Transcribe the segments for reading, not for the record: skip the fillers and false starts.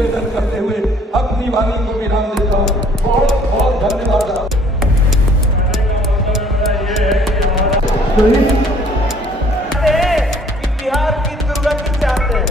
निवेदन करते हुए अपनी वाणी को विराम देता हूँ। बहुत बहुत धन्यवाद। बिहार की दुर्गति चाहते हैं।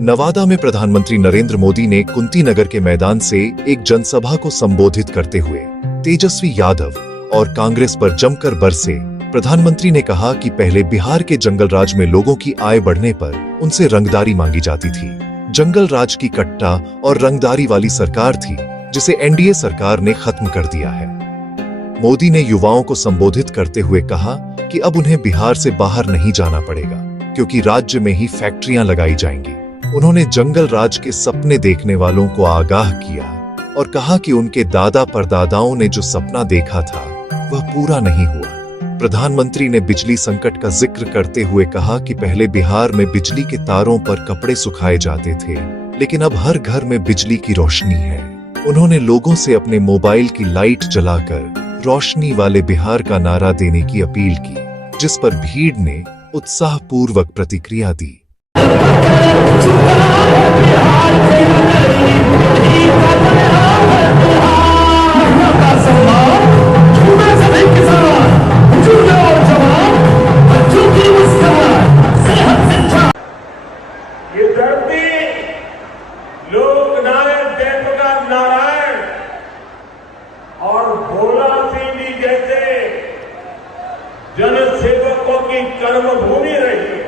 नवादा में प्रधानमंत्री नरेंद्र मोदी ने कुंतीनगर के मैदान से एक जनसभा को संबोधित करते हुए तेजस्वी यादव और कांग्रेस पर जमकर बरसे। प्रधानमंत्री ने कहा कि पहले बिहार के जंगल राज में लोगों की आय बढ़ने पर उनसे रंगदारी मांगी जाती थी। जंगल राज की कट्टा और रंगदारी वाली सरकार थी जिसे एनडीए सरकार ने खत्म कर दिया है। मोदी ने युवाओं को संबोधित करते हुए कहा कि अब उन्हें बिहार से बाहर नहीं जाना पड़ेगा क्योंकि राज्य में ही फैक्ट्रियां लगाई जाएंगी। उन्होंने जंगल राज के सपने देखने वालों को आगाह किया और कहा कि उनके दादा परदादाओं ने जो सपना देखा था वह पूरा नहीं हुआ। प्रधानमंत्री ने बिजली संकट का जिक्र करते हुए कहा कि पहले बिहार में बिजली के तारों पर कपड़े सुखाए जाते थे, लेकिन अब हर घर में बिजली की रोशनी है। उन्होंने लोगों से अपने मोबाइल की लाइट जलाकर रोशनी वाले बिहार का नारा देने की अपील की, जिस पर भीड़ ने उत्साहपूर्वक प्रतिक्रिया दी। ये धरती लोकनायक जयप्रकाश नारायण और भोला सिंह जी जैसे जनसेवकों की कर्मभूमि रही है।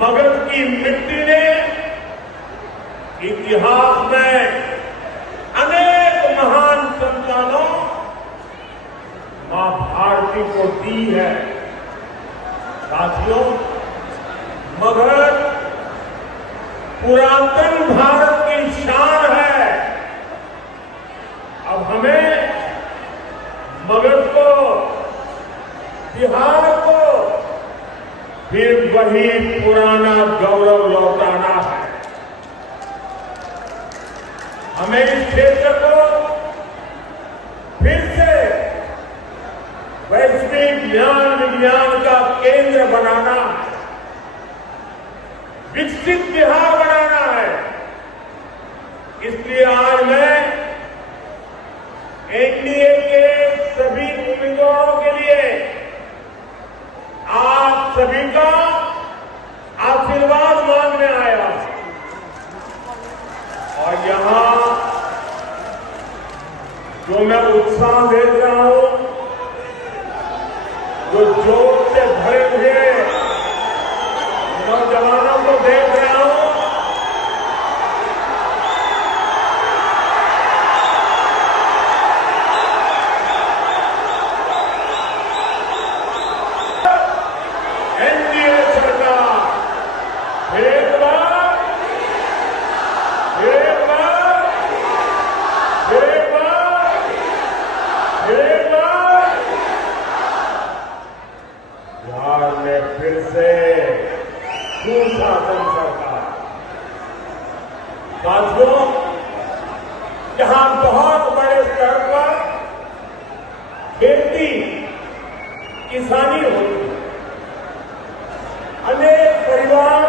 मगध की मिट्टी ने इतिहास में अनेक महान संतानों मां भारती को दी है। साथियों, मगध पुरातन भारत की शान है। अब हमें मगध को, बिहार को फिर वही पुराना गौरव लौटाना है। हमें इस क्षेत्र को फिर से वैश्विक ज्ञान विज्ञान का केंद्र बनाना है, विकसित बिहार बनाना है। इसलिए आज मैं एनडीए के सभी उम्मीदवारों के लिए आप सभी का आशीर्वाद मांगने आया और यहां जो मैं उत्साह देख रहा हूं, जो जोश से भरे हुए नौजवानों को देख रहा हूं, एनडीए सरकार एक बार बिहार में फिर से सुशासन सरकार। साथियों, जहां बहुत बड़े स्तर पर खेती किसानी होती है, अनेक परिवार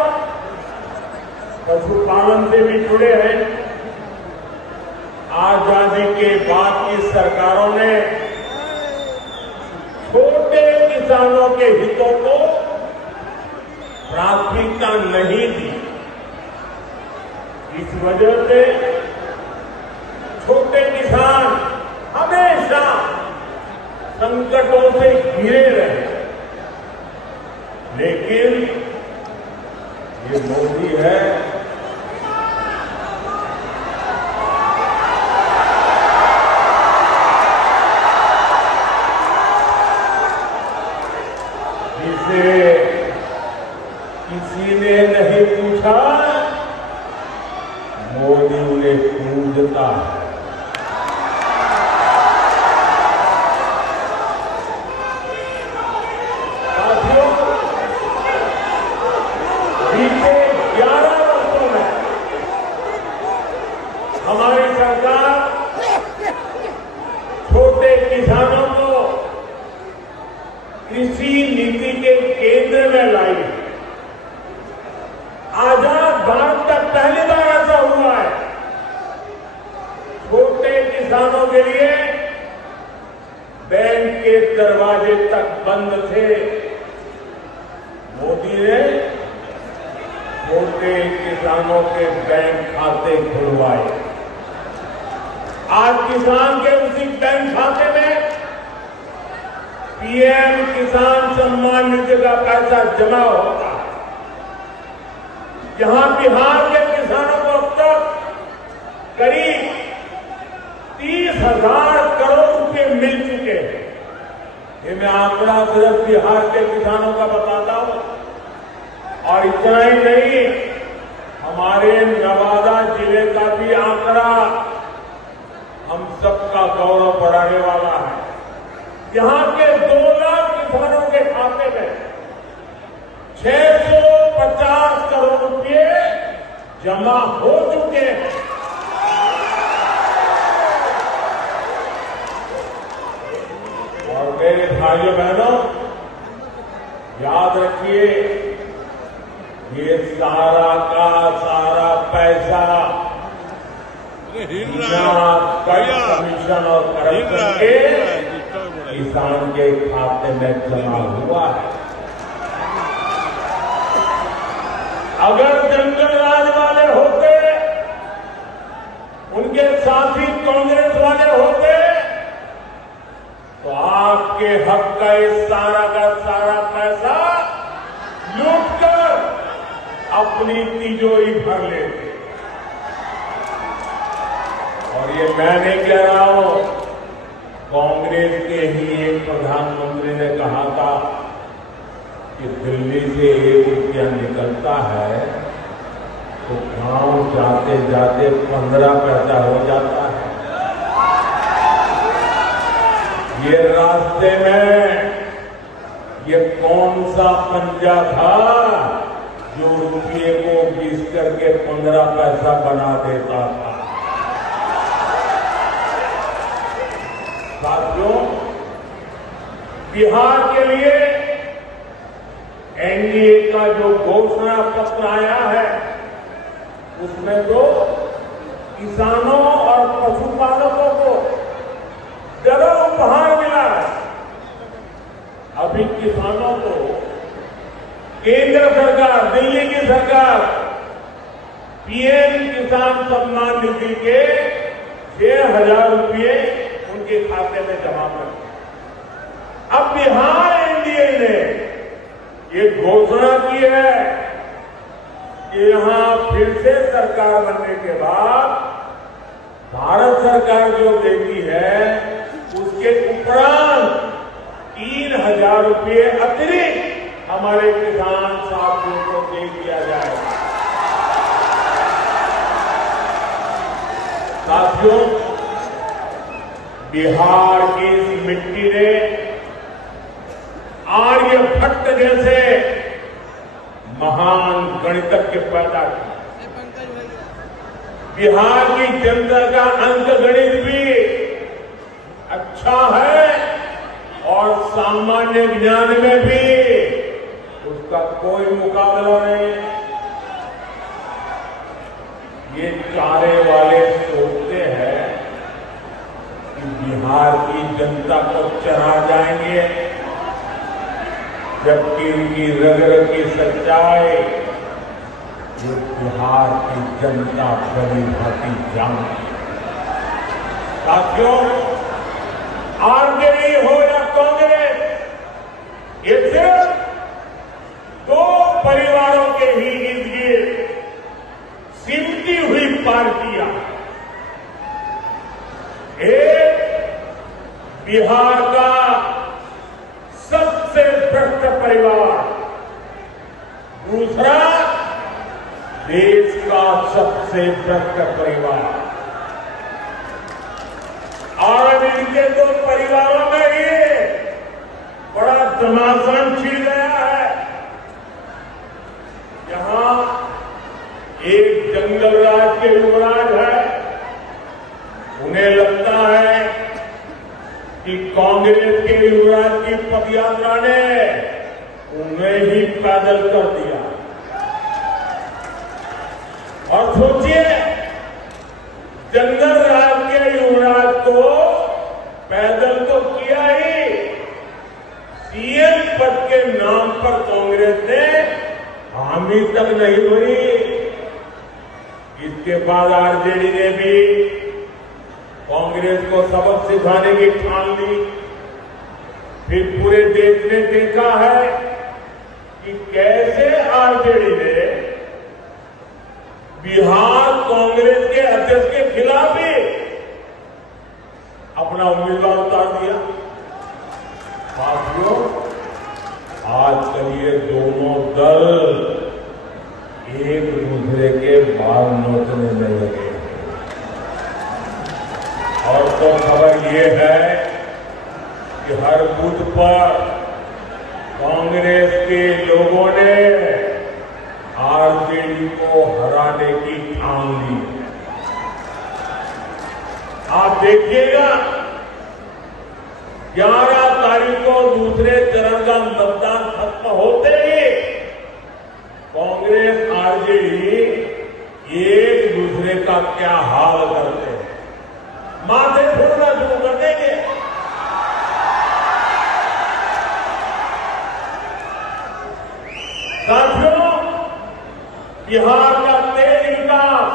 पशुपालन से भी जुड़े हैं। आजादी के बाद की सरकारों ने छोटे किसानों के हितों को प्राथमिकता नहीं दी। इस वजह से छोटे किसान हमेशा संकटों से घिरे रहे। लेकिन ये मोदी है जिसे किसी ने नहीं पूछा, मोदी उन्हें पूजता है। साथियों, बीते 11 वर्षों में हमारी सरकार छोटे किसानों को कृषि नीति के केंद्र में लाई है। आजाद भारत का पहली बार ऐसा हुआ है। छोटे किसानों के लिए बैंक के दरवाजे तक बंद थे। मोदी ने छोटे किसानों के बैंक खाते खुलवाए। आज किसान के उसी बैंक खाते में पीएम किसान सम्मान निधि का पैसा जमा होता है। जहां बिहार के किसानों को अब तक करीब 30,000 करोड़ रुपए मिल चुके हैं। ये मैं आंकड़ा सिर्फ बिहार के किसानों का बताता हूं। और इतना ही नहीं, हमारे नवादा जिले का भी आंकड़ा हम सबका गौरव बढ़ाने वाला है। यहां के 2 लाख किसानों के खाते में 650 करोड़ रुपए जमा हो चुके हैं। और मेरे भाइयों बहनों, याद रखिए, ये सारा का सारा पैसा बिना कमीशन और करप्शन के किसान के खाते में जमा हुआ है। अगर जंगल राज वाले होते, उनके साथी कांग्रेस वाले होते, तो आपके हक का ये सारा का सारा पैसा लूटकर अपनी तिजोरी भर लेते। और ये मैं नहीं कह रहा हूं, कांग्रेस के ही एक प्रधानमंत्री ने कहा था कि दिल्ली से 1 रुपया निकलता है तो गांव जाते जाते 15 पैसा हो जाता है। ये रास्ते में ये कौन सा पंजा था जो रुपये को 20 करके 15 पैसा बना देता था? साथियों, बिहार के लिए एनडीए का जो घोषणा पत्र आया है, उसमें तो किसानों और पशुपालकों को बड़ा उपहार मिला है। अभी किसानों को केंद्र सरकार, दिल्ली की सरकार पीएम किसान सम्मान निधि के 6,000 रुपये उनके खाते में जमा कर। अब बिहार एनडीए ने ये घोषणा की है कि यहां फिर से सरकार बनने के बाद भारत सरकार जो देती है उसके उपरांत 3,000 रुपये अतिरिक्त हमारे किसान साथियों को दे दिया जाएगा। साथियों, बिहार की इस मिट्टी ने आर्यभट्ट जैसे महान गणितज्ञ पैदा किए। बिहार की जनता का अंक गणित भी अच्छा है और सामान्य ज्ञान में भी उसका कोई मुकाबला नहीं। ये चारे वाले सोचते हैं कि बिहार की जनता को चढ़ा जाएंगे, जबकि उनकी रग रग की सच्चाई ये बिहार की जनता भली भांति जानती है। साथियों, आरजेडी हो या कांग्रेस, ये सिर्फ दो परिवारों के ही इर्द गिर्द सिमटी हुई पार्टियां। एक बिहार का सबसे भ्रष्ट परिवार, दूसरा देश का सबसे भ्रष्ट परिवार। और इनके दो परिवारों में ये बड़ा घमासान छिड़ गया है। यहां एक जंगल राज के युवराज है, उन्हें लगता है कि कांग्रेस के युवराज की पदयात्रा ने उन्हें ही पैदल कर दिया। और सोचिए, जंगल राज के युवराज को पैदल तो किया ही, सीएम पद के नाम पर कांग्रेस ने हामी तक नहीं भरी। इसके बाद आरजेडी ने भी कांग्रेस को सबक सिखाने की ठान ली। फिर पूरे देश ने देखा है कि कैसे आरजेडी ने बिहार कांग्रेस के अध्यक्ष के खिलाफ ही अपना उम्मीदवार उतार दिया। साथियों, आजकल ये दोनों दल एक दूसरे के बाल नोचने में लगे। और तो खबर ये है कि हर बूथ पर कांग्रेस के लोगों ने आरजेडी को हराने की ठान ली। आप देखिएगा, 11 तारीख को दूसरे चरण का मतदान खत्म होते ही कांग्रेस आरजेडी एक दूसरे का क्या हाल करते हैं, माथे फोड़ना शुरू कर देंगे। साथियों, बिहार का तेज विकास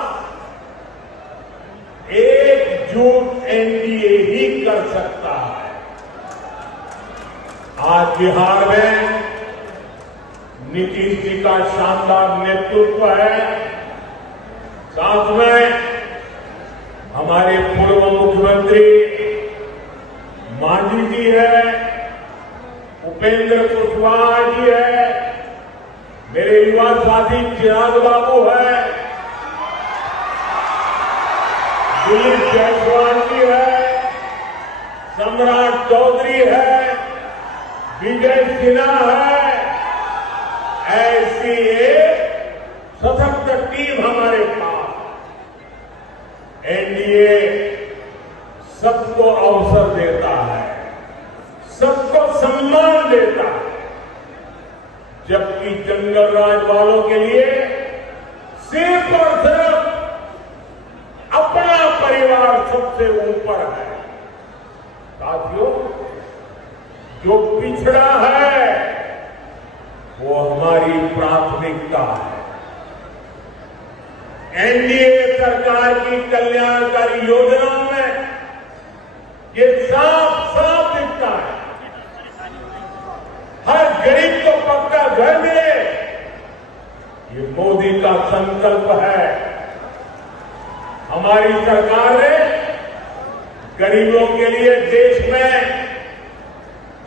एकजुट एनडीए ही कर सकता है। आज बिहार में नीतीश जी का शानदार नेतृत्व है, साथ में हमारे पूर्व मुख्यमंत्री मांझी जी है, उपेंद्र कुशवाहा जी है, मेरे युवा साथी चिराग बाबू है, दिलीप जायसवाल जी है, सम्राट चौधरी है, विजय सिन्हा है। ऐसी एक सशक्त टीम हमारे पास। एनडीए सबको अवसर देता है, सबको सम्मान देता है, जबकि जंगल राज वालों के लिए सिर्फ और सिर्फ अपना परिवार सबसे ऊपर है। साथियों, जो पिछड़ा है वो हमारी प्राथमिकता है। एनडीए सरकार की कल्याणकारी योजनाओं में ये साफ साफ दिखता है। हर गरीब को पक्का घर मिले, ये मोदी का संकल्प है। हमारी सरकार ने गरीबों के लिए देश में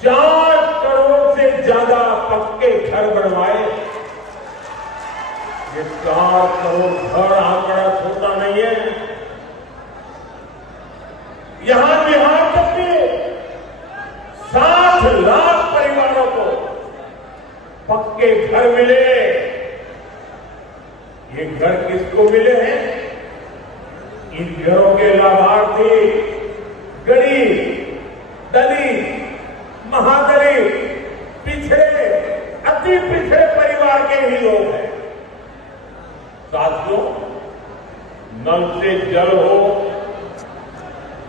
4 करोड़ से ज्यादा पक्के घर बनवाए। ये 4 करोड़ घर आंकड़ा छोटा नहीं है। यहां बिहार तक के 60 लाख परिवारों को पक्के घर मिले। ये घर किसको मिले हैं? इन घरों के लाभार्थी गरीब, दलित, महादलित, पिछड़े, अति पिछड़े परिवार के ही लोग हैं। साथियों, नल से जल हो,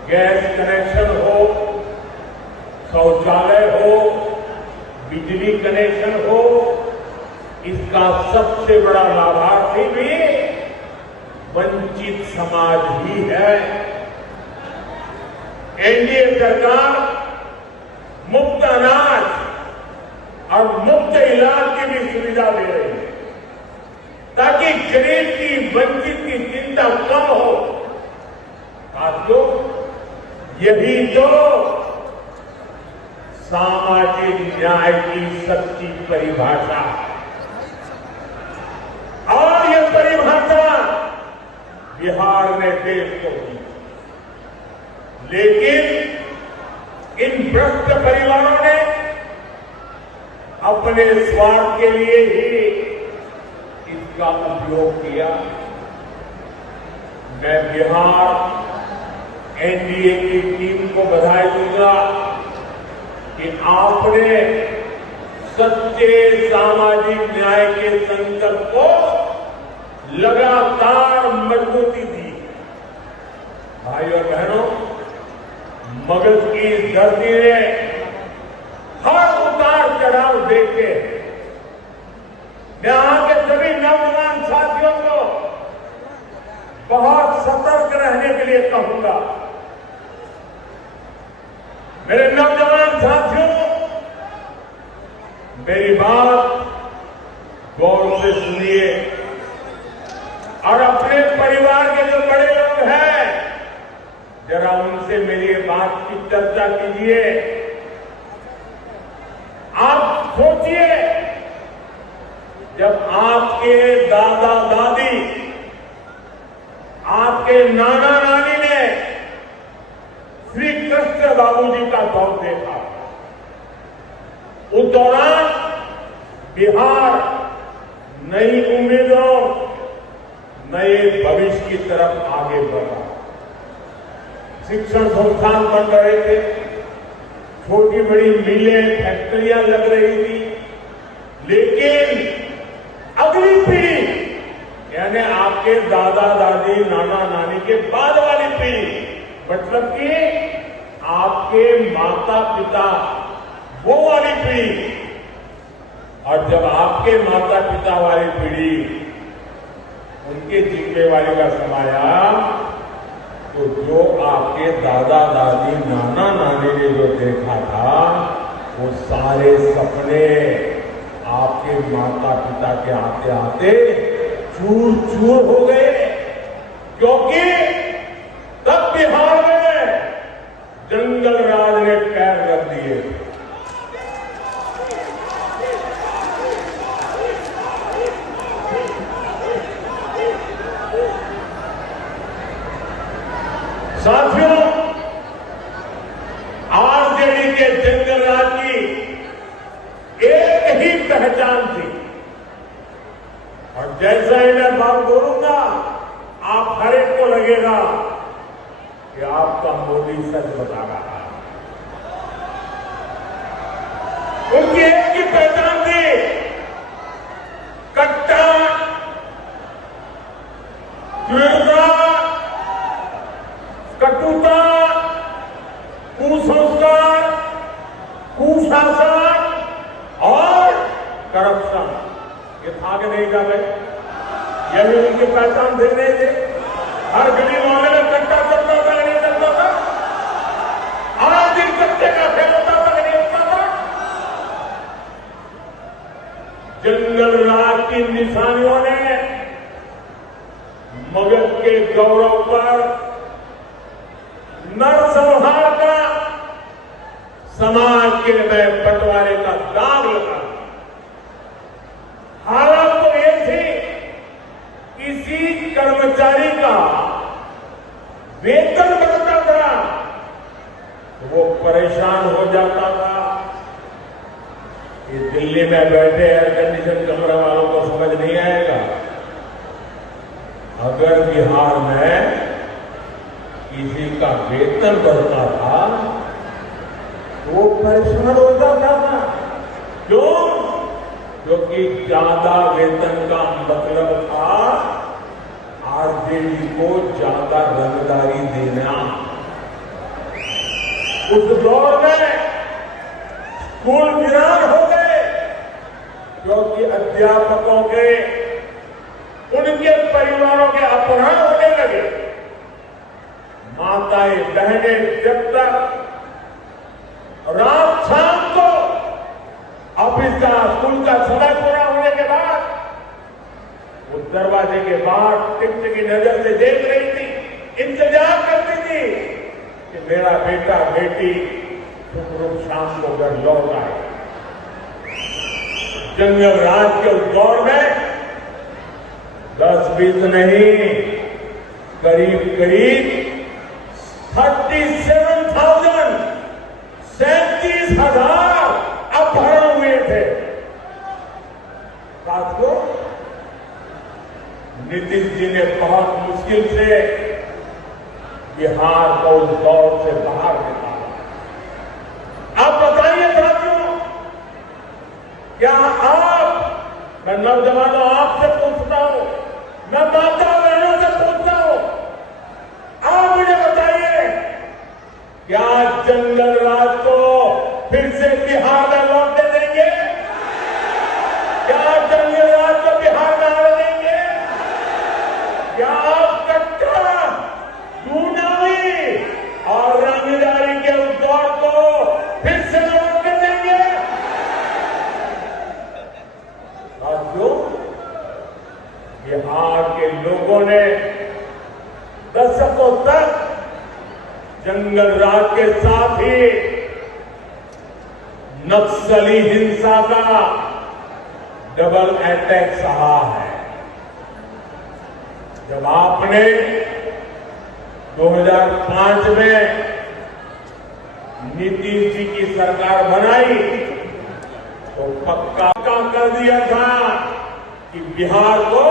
गैस कनेक्शन हो, शौचालय हो, बिजली कनेक्शन हो, इसका सबसे बड़ा लाभार्थी भी वंचित समाज ही है। एनडीए सरकार मुफ्त अनाज और मुफ्त इलाज की भी सुविधा दे रही है, ताकि गरीब की, वंचित की चिंता कम हो। साथियों, यही तो सामाजिक न्याय की सच्ची परिभाषा है। और यह परिभाषा बिहार ने देश को दी, लेकिन इन भ्रष्ट परिवारों ने अपने स्वार्थ के लिए ही इसका उपयोग किया। मैं बिहार एनडीए की टीम को बधाई दूंगा कि आपने सच्चे सामाजिक न्याय के संकल्प को लगातार मजबूती दी। भाई और बहनों, मगध की इस धरती ने हर उतार चढ़ाव देखे। मैं यहाँ के सभी नौजवान साथियों को बहुत सतर्क रहने के लिए कहूंगा। मेरे नौजवान साथियों, मेरी बात गौर से सुनिए और अपने परिवार के जो बड़े लोग हैं, जरा उनसे मेरी बात की चर्चा कीजिए। आप सोचिए, जब आपके दादा दादी, आपके नाना नानी ने श्री कृष्ण बाबूजी का दौर देखा, उस दौरान बिहार नई उम्मीदों, नए भविष्य की तरफ आगे बढ़ा। शिक्षण संस्थान बन रहे थे, छोटी बड़ी मिलें, फैक्ट्रियां लग रही थी, लेकिन अगली पीढ़ी, यानी आपके दादा दादी, नाना नानी के बाद वाली पीढ़ी, मतलब कि आपके माता पिता, वो वाली पीढ़ी, और जब आपके माता पिता वाली पीढ़ी उनके जिम्मेवारी का समय आया, तो जो आपके दादा दादी, नाना नानी ने जो देखा था, वो सारे सपने आपके माता पिता के आते आते चूर चूर हो गए, क्योंकि तब बिहार में जंगल राज ने पैर रख दिए। साथियों, आरजेडी के जंगल राज की एक ही पहचान थी, और जैसा ही मैं बात बोलूंगा, आप हर एक को लगेगा कि आपका मोदी सच बता रहा है। उनकी एक ही पहचान थी, कट्टा, क्रूरता, कटुता, कुसंस्कार, कुशासन और करप्शन। ये था कि नहीं था भाई? यही उनकी पहचान दे रहे थे। हर गली मोहल्ले में कट्टा चलता था, नहीं चलता था? आज दिन कट्टे का खेल होता था कि नहीं होता था? जंगल राज की निशानियों ने मगध के गौरव पर नरसंहार का, समाज के में बंटवारे का दाग लगा। हालत तो ये थी, किसी कर्मचारी का वेतन बढ़ता था तो वो परेशान हो जाता था। ये दिल्ली में बैठे एयर कंडीशन कमरा वालों को समझ नहीं आएगा। अगर बिहार में किसी का वेतन बढ़ता था तो वो परेशान हो जाता था। क्यों? क्योंकि ज्यादा वेतन का मतलब था आरजेडी को ज्यादा रंगदारी देना। उस दौर में स्कूल वीरान हो गए, क्योंकि अध्यापकों के उनके परिवारों के अपहरण होने लगे। माताएं बहनें जब तक रात शाम को ऑफिस का स्कूल का समय पूरा होने के बाद वो दरवाजे के बाहर टिकटिकी नजर से देख रही थी, इंतजार करती थी कि मेरा बेटा बेटी सुखरूप शाम को घर लौट आए। जंगल राज के उस दौर में 10-20 नहीं, करीब 37,000 अपहरण हुए थे। साथियों, नीतीश जी ने बहुत मुश्किल से बिहार को उस दौर से बाहर निकाला। आप बताइए साथियों, क्या मैं नौजवानों आपसे पूछता हूं, मैं माता बहनों से पूछता हूं, आप मुझे बताइए, क्या जंगल राज को फिर से बिहार में लौटने देंगे? क्या जंगल राज को बिहार में आने देंगे? क्या आप कट्टा, गुंडाई और रंगदारी के उस दौर को फिर से लौट कर देंगे? साथियों, बिहार के लोगों ने दशकों तक जंगल राज के साथ ही नक्सली हिंसा का डबल अटैक सहा है। जब आपने 2005 में नीतीश जी की सरकार बनाई तो पक्का कर दिया था कि बिहार को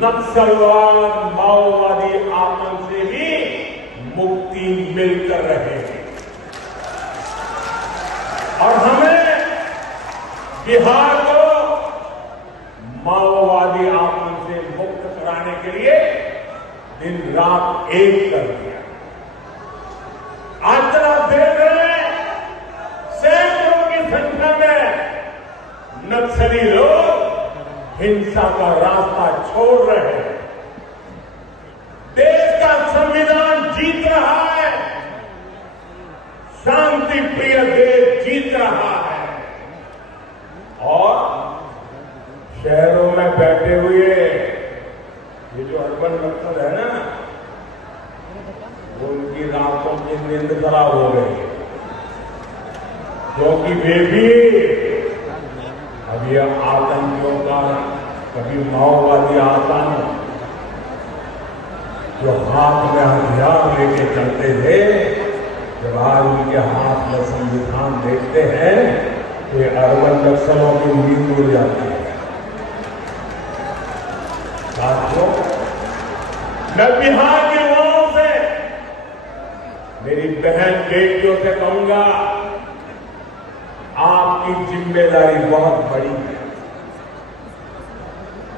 नक्सलवाद माओवादी आतंक से भी मुक्ति मिलकर रहेगी और हमें बिहार को माओवादी आतंक से मुक्त कराने के लिए दिन रात एक कर दिया। आज तक आप देख रहे हैं, सैकड़ों की संख्या में नक्सली लोग हिंसा का रास्ता छोड़ रहे हैं। देश का संविधान जीत रहा है, शांति प्रिय देश जीत रहा है और शहरों में बैठे हुए ये जो अर्बन नक्सल है ना, वो उनकी रातों की नींद खराब हो गई है, क्योंकि वे भी अब ये आतंकियों का, कभी माओवादी आतंक जो हाथ में हथियार लेके चलते थे, जब आज उनके हाथ में संविधान देखते हैं तो ये अर्बन नक्सलों की नींद उड़ जाती है। साथियों, मैं बिहार के युवाओं से, मेरी बहन बेटियों से कहूंगा, आपकी जिम्मेदारी बहुत बड़ी है।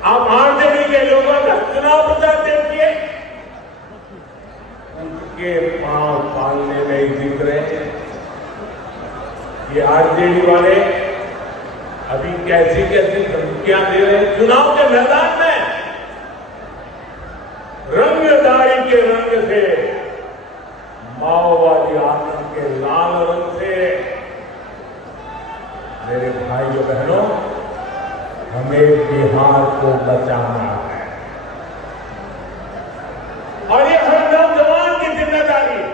आप आरजेडी के लोगों का चुनाव प्रचार देखिए, उनके पांव पालने नहीं दिख रहे हैं। ये आरजेडी वाले अभी कैसी कैसी धमकियां दे रहे हैं चुनाव के मैदान में। रंगदारी के रंग से, माओवादी आतंक के लाल रंग से, मेरे भाइयों बहनों, हमें बिहार को बचाना है और ये हर नौजवान की जिम्मेदारी है,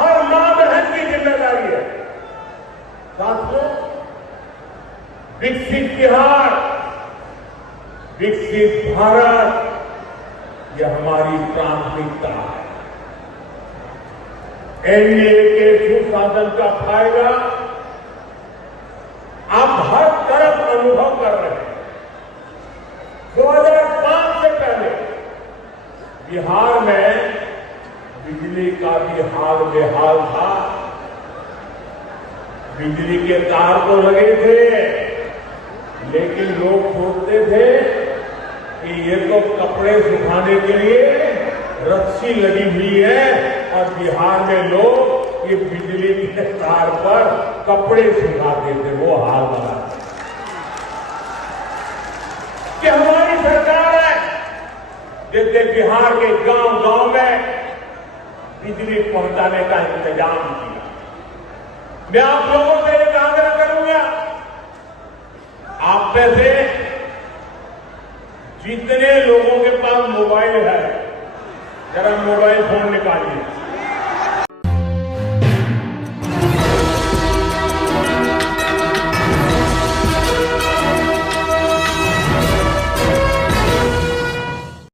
हर मां बहन की जिम्मेदारी है। साथियों, विकसित बिहार, विकसित भारत, ये हमारी प्राथमिकता है। एनडीए के सुशासन का फायदा आप हर तरफ अनुभव कर रहे हैं। 2005 से पहले बिहार में बिजली का भी हाल बेहाल था। बिजली के तार तो लगे थे, लेकिन लोग सोचते थे कि ये तो कपड़े सुखाने के लिए रस्सी लगी हुई है और बिहार में लोग ये बिजली के तार पर कपड़े सुखाते थे। वो हाल बना। जैसे बिहार के गांव-गांव में बिजली पहुंचाने का इंतजाम किया। मैं आप लोगों से एक आग्रह करूंगा, आप में से जितने लोगों के पास मोबाइल है, जरा मोबाइल फोन निकालिए।